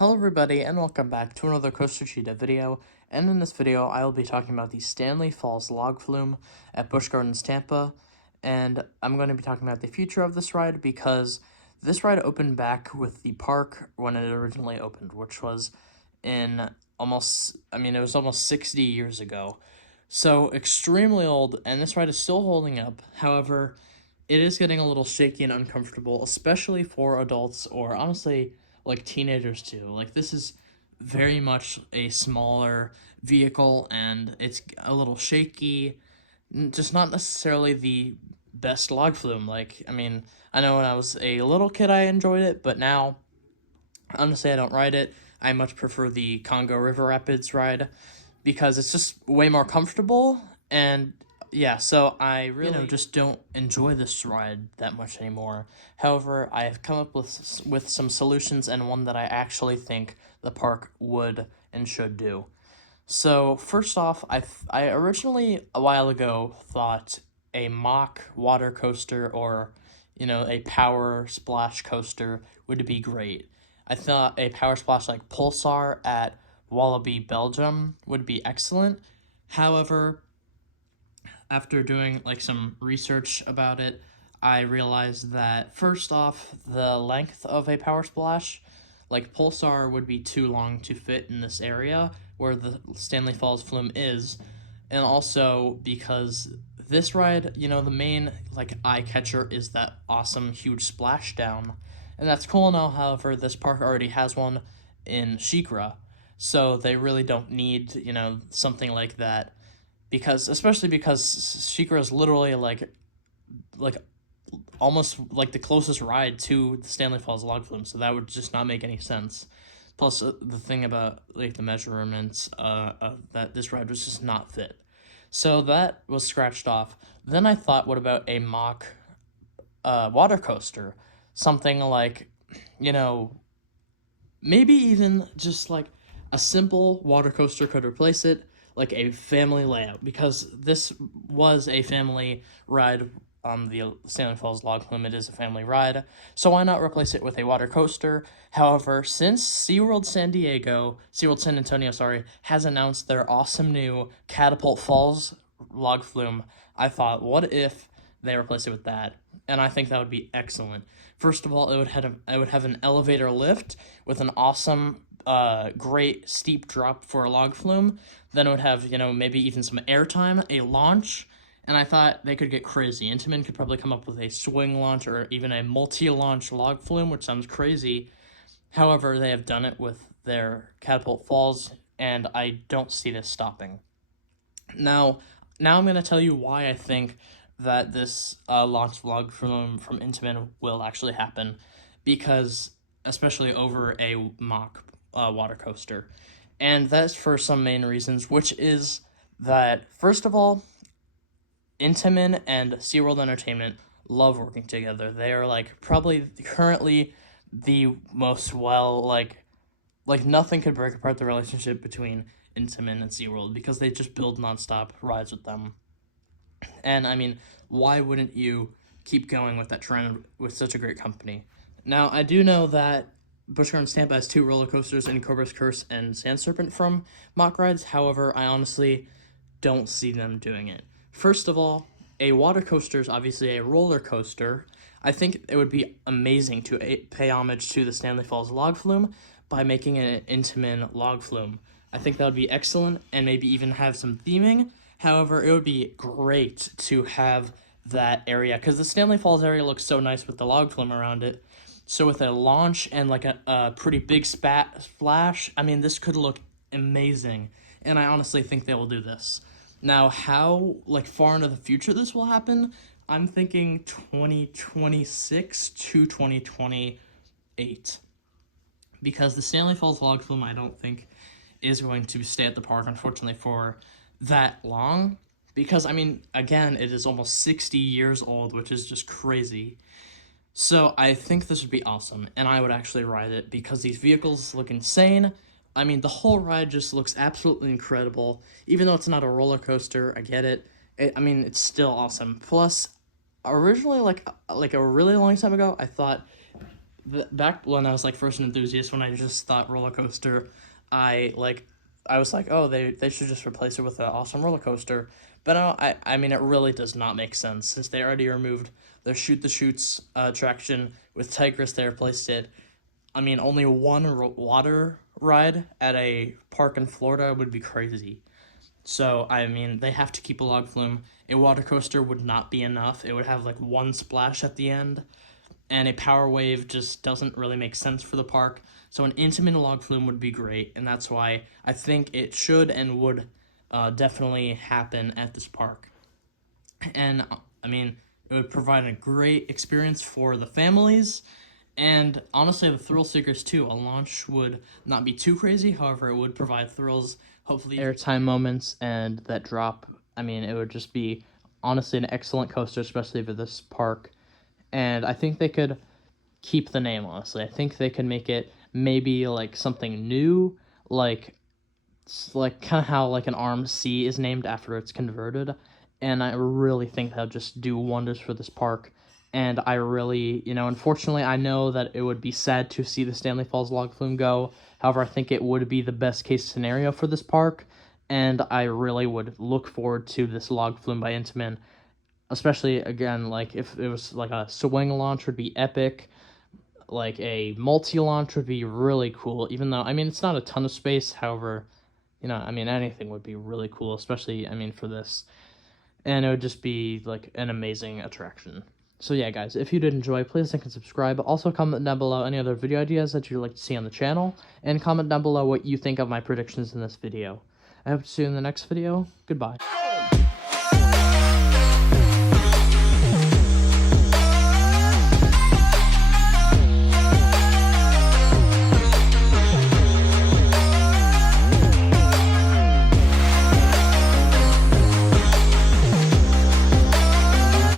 Hello everybody and welcome back to another Coaster Cheetah video, and in this video I will be talking about the Stanley Falls Log Flume at Busch Gardens, Tampa, and I'm going to be talking about the future of this ride because this ride opened back with the park when it originally opened, which was in it was almost 60 years ago. So extremely old, and this ride is still holding up. However, it is getting a little shaky and uncomfortable, especially for adults or honestly like teenagers too. Like this is very much a smaller vehicle and it's a little shaky, just not necessarily the best log flume. I know when I was a little kid I enjoyed it, but now honestly I don't ride it. I much prefer the Congo River Rapids ride because it's just way more comfortable. And yeah, so I really just don't enjoy this ride that much anymore. However, I have come up with some solutions and one that I actually think the park would and should do. So first off, I originally a while ago thought a mock water coaster or a power splash coaster would be great. I thought a power splash like Pulsar at Wallaby, Belgium would be excellent. However, after doing like some research about it, I realized that first off, the length of a power splash, like Pulsar, would be too long to fit in this area where the Stanley Falls Flume is, and also because this ride, the main like eye catcher is that awesome huge splashdown, and that's cool and all. However, this park already has one in Shikra, so they really don't need something like that especially because Shikra is literally like almost like the closest ride to the Stanley Falls log flume, so that would just not make any sense. Plus, the thing about like the measurements, that this ride was just not fit, so that was scratched off. Then I thought, what about a mock water coaster, something like, you know, maybe even just like a simple water coaster could replace it, like a family layout, because this was a family ride on the Stanley Falls Log Flume. It is a family ride, so why not replace it with a water coaster? However, since SeaWorld San Antonio, sorry, has announced their awesome new Catapult Falls Log Flume, I thought, what if they replace it with that? And I think that would be excellent. First of all, it would have an elevator lift with an awesome, great steep drop for a log flume. Then it would have, maybe even some airtime, a launch, and I thought they could get crazy. Intamin could probably come up with a swing launch or even a multi-launch log flume, which sounds crazy. However, they have done it with their Catapult Falls, and I don't see this stopping. Now I'm going to tell you why I think that this launch vlog from Intamin will actually happen, because especially over a mock water coaster, and that's for some main reasons, which is that first of all, Intamin and SeaWorld Entertainment love working together. They are like probably currently the most like nothing could break apart the relationship between Intamin and SeaWorld, because they just build nonstop rides with them. And I mean, why wouldn't you keep going with that trend with such a great company? Now, I do know that Busch Gardens Tampa has two roller coasters in Cobra's Curse and Sand Serpent from mock rides. However, I honestly don't see them doing it. First of all, a water coaster is obviously a roller coaster. I think it would be amazing to pay homage to the Stanley Falls log flume by making it an Intamin log flume. I think that would be excellent, and maybe even have some theming. However, it would be great to have that area, because the Stanley Falls area looks so nice with the log flume around it. So with a launch and like a pretty big splash, I mean, this could look amazing, and I honestly think they will do this. Now, how like far into the future this will happen, I'm thinking 2026 to 2028, because the Stanley Falls log flume I don't think is going to stay at the park, unfortunately, for that long, because I mean, again, it is almost 60 years old, which is just crazy. So I think this would be awesome, and I would actually ride it because these vehicles look insane. I mean, the whole ride just looks absolutely incredible. Even though it's not a roller coaster, I get it. I mean, it's still awesome. Plus, originally, like a really long time ago, I thought back when I was like first an enthusiast, when I just thought roller coaster, I like I was like, oh, they should just replace it with an awesome roller coaster. But no, I mean it really does not make sense since they already removed their shoot the chutes attraction with Tigris. They replaced it. I mean, only one water ride at a park in Florida would be crazy. So, I mean, they have to keep a log flume. A water coaster would not be enough. It would have like one splash at the end, and a power wave just doesn't really make sense for the park. So, an intimate log flume would be great, and that's why I think it should and would definitely happen at this park. And, I mean, it would provide a great experience for the families. And honestly, the thrill seekers too. A launch would not be too crazy, however, it would provide thrills. Hopefully, airtime moments and that drop. I mean, it would just be honestly an excellent coaster, especially for this park. And I think they could keep the name. Honestly, I think they could make it maybe like something new, like kind of how like an armed sea is named after it's converted. And I really think that'll just do wonders for this park. And I really, unfortunately, I know that it would be sad to see the Stanley Falls log flume go. However, I think it would be the best case scenario for this park. And I really would look forward to this log flume by Intamin, especially again, like if it was like a swing launch would be epic. Like a multi launch would be really cool, even though, I mean, it's not a ton of space. However, I mean, anything would be really cool, especially, I mean, for this. And it would just be, like, an amazing attraction. So, yeah, guys, if you did enjoy, please like and subscribe. Also, comment down below any other video ideas that you'd like to see on the channel. And comment down below what you think of my predictions in this video. I hope to see you in the next video. Goodbye.